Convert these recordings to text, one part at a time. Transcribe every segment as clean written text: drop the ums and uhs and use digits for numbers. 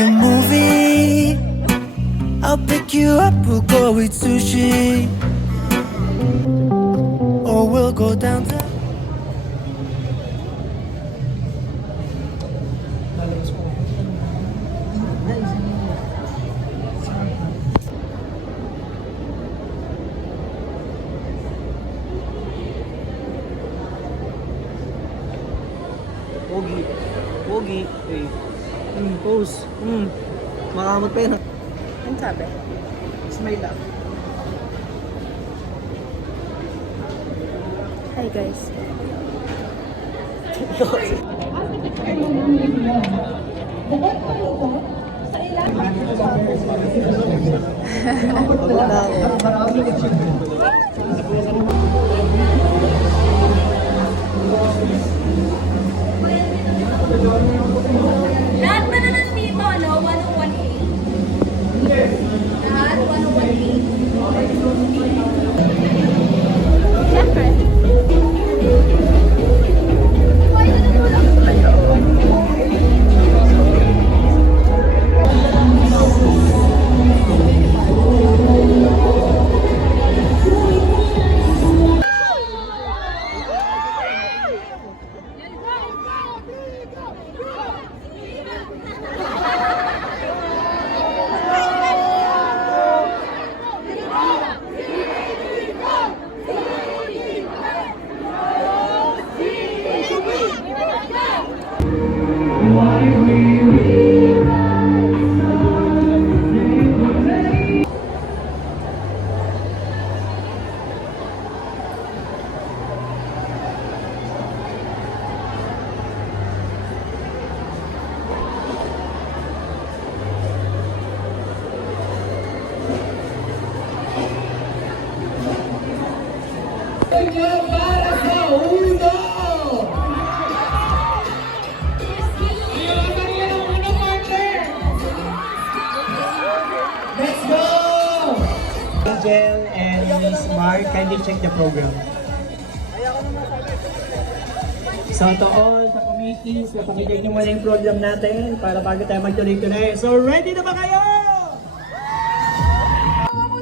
a movie. I'll pick you up, we'll go eat sushi. Or we'll go downtown. Pogi. Pogi. Okay. Pose. Makamot pa yun. Ang sabi? Smile lang. Hi guys. Lahat ba na nandito, no? 101A? Lahat? 101A? Siyempre. Para sa uno! Let's go! Angel and Miss Mark, kindly check the program. So to all the committees, napakinggan nyo muna yung program natin para bago tayo magtuloy-tuloy. So ready na ba kayo?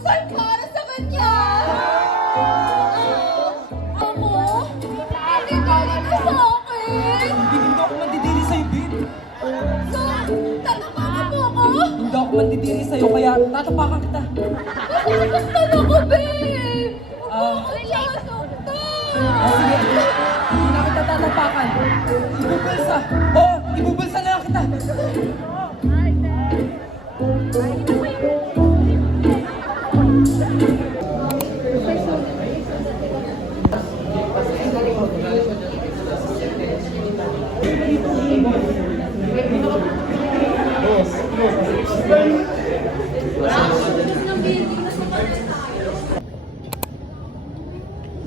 Saan para sa kanya? Ako? Hindi ka sa akin? Hindi ako mandidiri sa'yo, babe. So, tatapakan mo ako? Hindi ako mandidiri sa'yo, kaya tatapakan kita. Basta na ko, babe! Ay, nasaktan! Sige, hindi na kita tatapakan. Ibubulsa. Oo, ibubulsa na lang kita.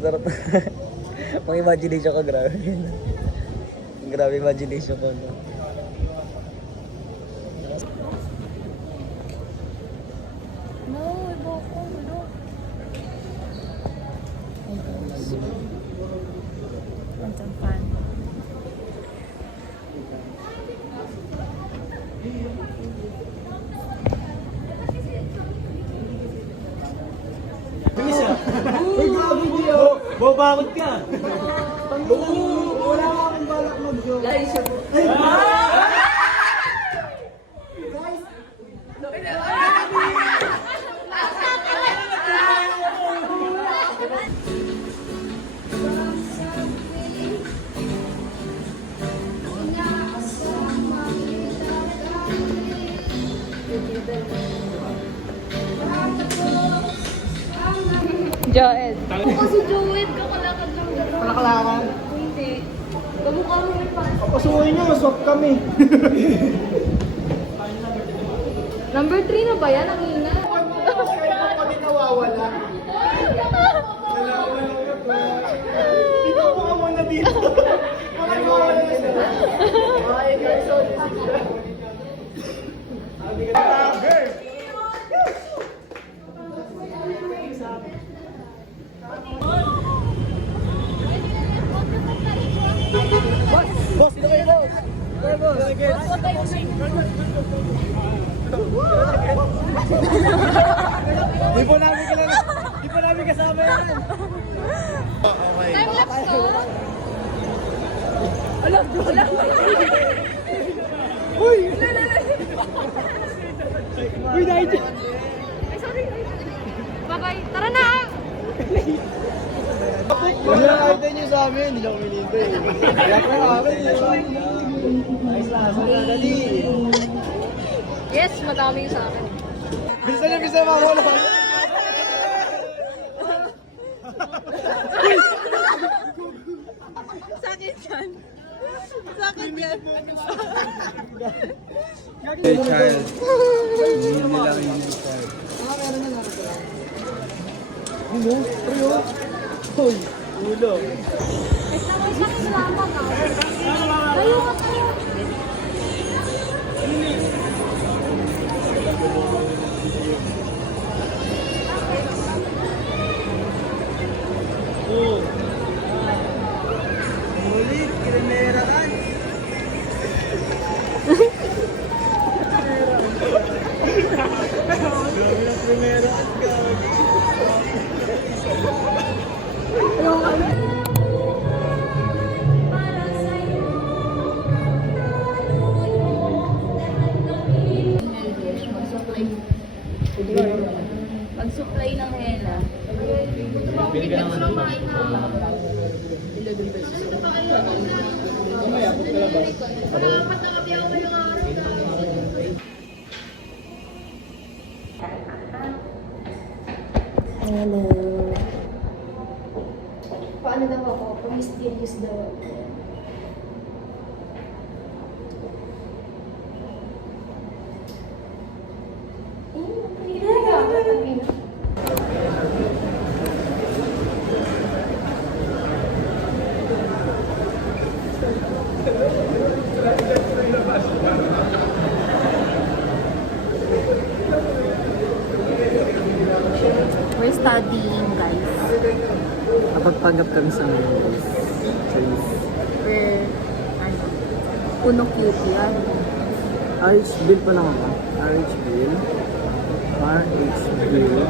Sarap. Pang imagination ko, grabe. Grabe imagination ko. No? No, iba ako. Ano? Hi guys. Ang fan. Uy, grabe niyo! Babakot ka! Wala akong balak mag-joke. Joel. Ako kasi Joel, kakalakad lang dito. Palakalakan. Hindi. Kamukha mo rin pa. Pasuhin niyo, swap kami. Number 3 na ba yan? Ang ina. Kami nawawala. Ikaw po ka muna dito. Baka nawawala na sila. Ay, guys, so Boss, sino kayo, boss? Boss, boss. Di po namin kilala. Di po namin kasama yan. Time-lapse to? Uy, Nigel! Ay, sorry. Bye-bye. Tara na! Wala nakita niyo sa amin, hindi ako minito eh. Wala ko na amin. Ayos na, sana dali. Yes, madami yung sa akin. Bisa niya, bisa mawala. Hey, child. Hindi nila yung child. Hoy, ulo. Tayo ka tayo. Ulit, kirimera kan. Primera Mag-supply ng hela. Hello. Paano daw ako? Promiscuous daw ako. We're studying, guys. Napagpanggap kami sa mga guys. We're, ano, Puno Cute yan. RH Bill pa lang ako. RH Bill. RH Bill.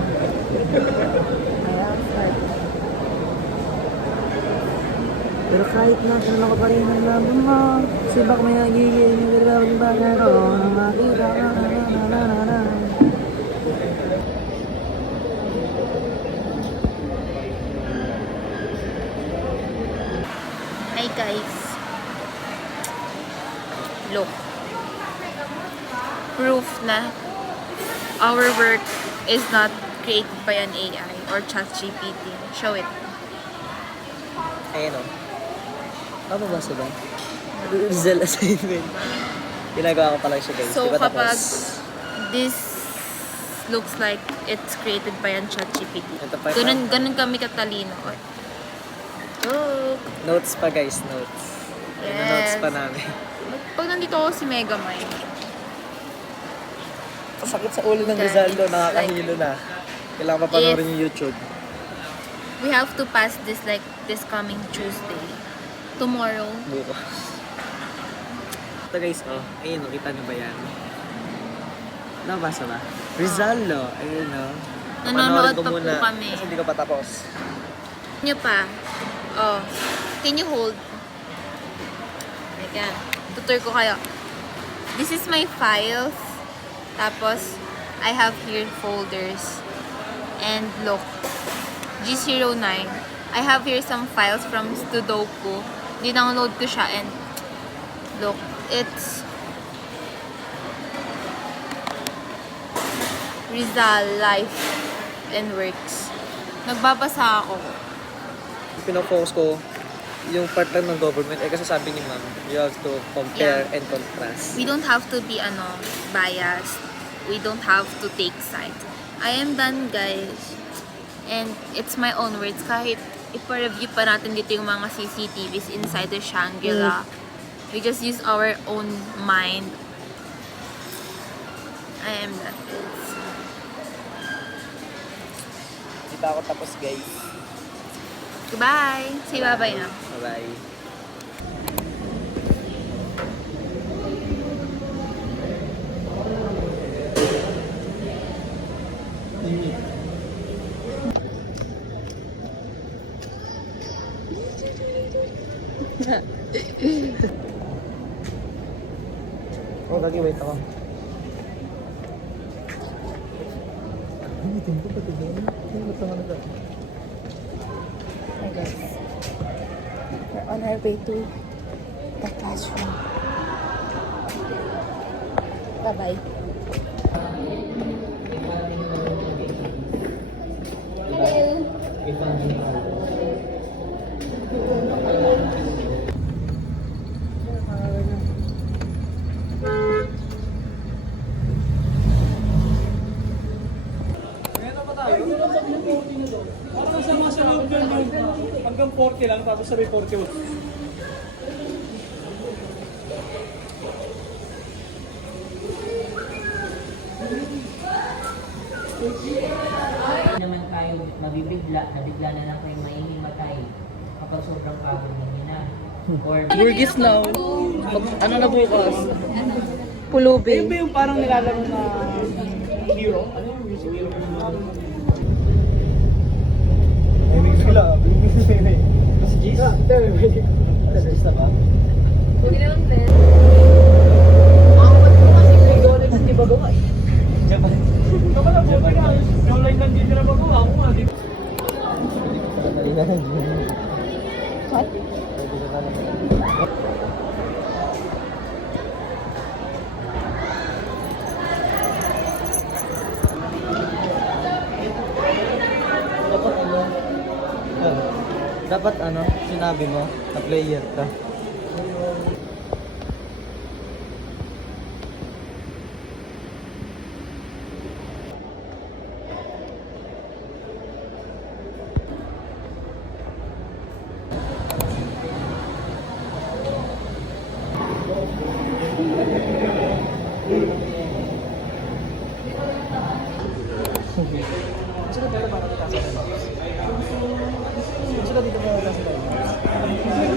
Kaya, start. Pero kahit na saan ako pa rin ang laban mo. Sibak may nagiging nila ang bagay ko. Ang makita ka na. Hi, guys. Look. Proof na our work is not created by an AI or ChatGPT. Show it. Ayun o. Ano ba sila? Rizal assignment. Ginagawa ko pa lang siya guys. So, Di ba kapag tapos? this looks like it's created by an ChatGPT. Ito pa Ganun kami katalino. Look. Notes pa guys, notes. Yes. Notes pa namin. Pag nandito ako si Megamind, Sakit sa ulo ng Guys, Rizaldo, nakakahilo na. Kailangan pa panoorin yung YouTube. we have to pass this like this coming Tuesday. Tomorrow. Bukas. Ito guys, oh. Ayun, nakita nyo ba yan? Nabasa ba? Rizaldo, ayun oh. Nanonood Panoorin ko pa po muna, kami. Kasi hindi ko pa tapos. Nyo pa. Oh. Can you hold? Teka. Tutur ko kayo. This is my files. Tapos, I have here folders. And look. G09. I have here some files from Sudoku. Dinownload ko siya and look. It's Rizal Life and Works. Nagbabasa ako. Pinofocus ko, yung part lang ng government, eh kasi sabi ni ma'am, you have to compare and contrast. We don't have to be biased. We don't have to take sides. I am done, guys. And it's my own words. Kahit ipa-review pa natin dito yung mga CCTVs inside the Shangri-La. We just use our own mind. I am done, guys. Hindi pa ako tapos guys. Goodbye! Say bye-bye na. Bye-bye. Oh, gagi, wait ako. Hi guys. We're on our way to the classroom. Bye-bye. Parang sama sa loob yun yung hanggang 40 lang, tapos sabi 41. Hindi naman kayo mabibigla, nabigla na lang kayo mahihimatay kapag sobrang pagod ninyo na. Or Burgis now. Ano na bukas? Ayun Pulubi. ba yung parang nilalaro na hero? Ano yung music hero? Ay, may sila. Mas G's? Mas G's na ba? Hindi naman, Ben. Hindi ba gawa? Japan. Baka na buti nga. Yung line lang din na magawa. Ako nga, di ba? Dapat ano, sinabi mo, na player ka.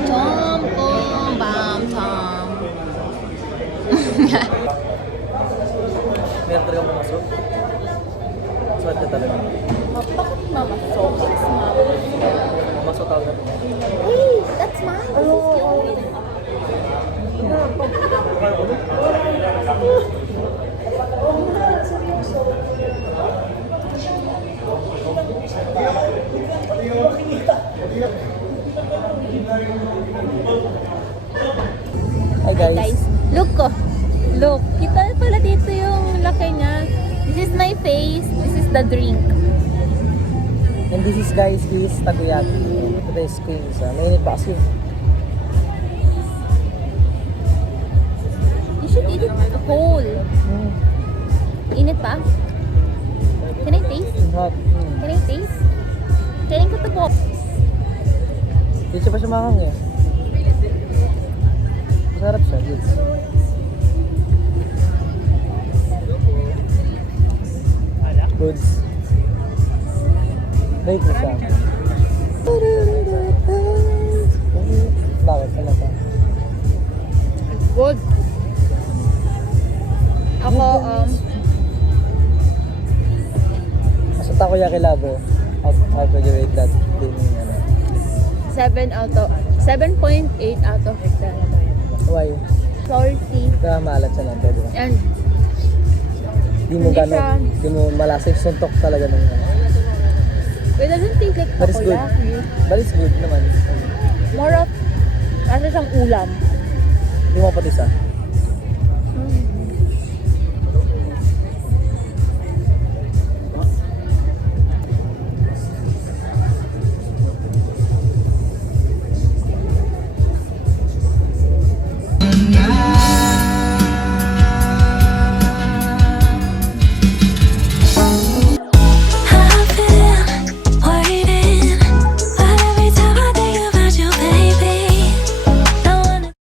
Tom, boom, bam, tom. Meron talaga pumasok. Swerte talaga. Bakit mama so it's mama? Pumasok talaga. Hey, that's mine. This is yours. Hi guys. Guys, look ko. Look, kita pala dito yung laki niya. This is my face. This is the drink. And this is guys, is takoyaki. Ito yung screens. Mainit pa kasi. You should eat it whole. Init pa? Can I taste? Hot. Can I taste? Kainin ko to po. Hindi siya pa siya makang eh. Masarap siya. Good. Goods. Rate mo siya. Bakit? Ano ka? Good. Ako, Sa takoyaki lover, how would you rate that? 7.8 out of 10. Why? Salty. Kaya maalat siya lang, pwede. And Di mo Hindi gano'n, siya- di mo malasa yung suntok talaga ng it doesn't taste like But it's good. takoyaki. But it's good naman. More of, nasa siyang ulam. Di mo patisa.